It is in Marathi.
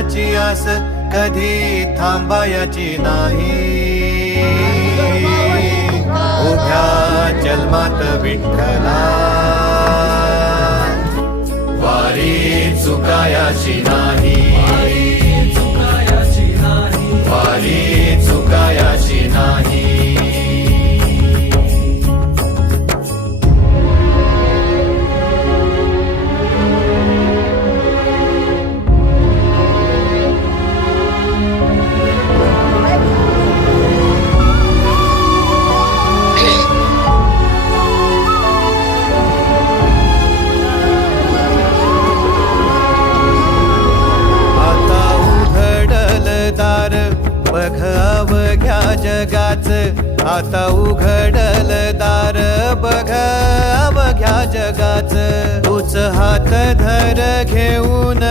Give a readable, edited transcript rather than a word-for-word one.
देवाची आस कधी थांबायची नाही. उभ्या जन्मात विठ्ठला वारी चुकायाची नाही. वारी चुकायाची नाही. बघ अवघ्या जगाच, आता उघडल दार बघ अवघ्या जगाच. तूच हात धर घेऊन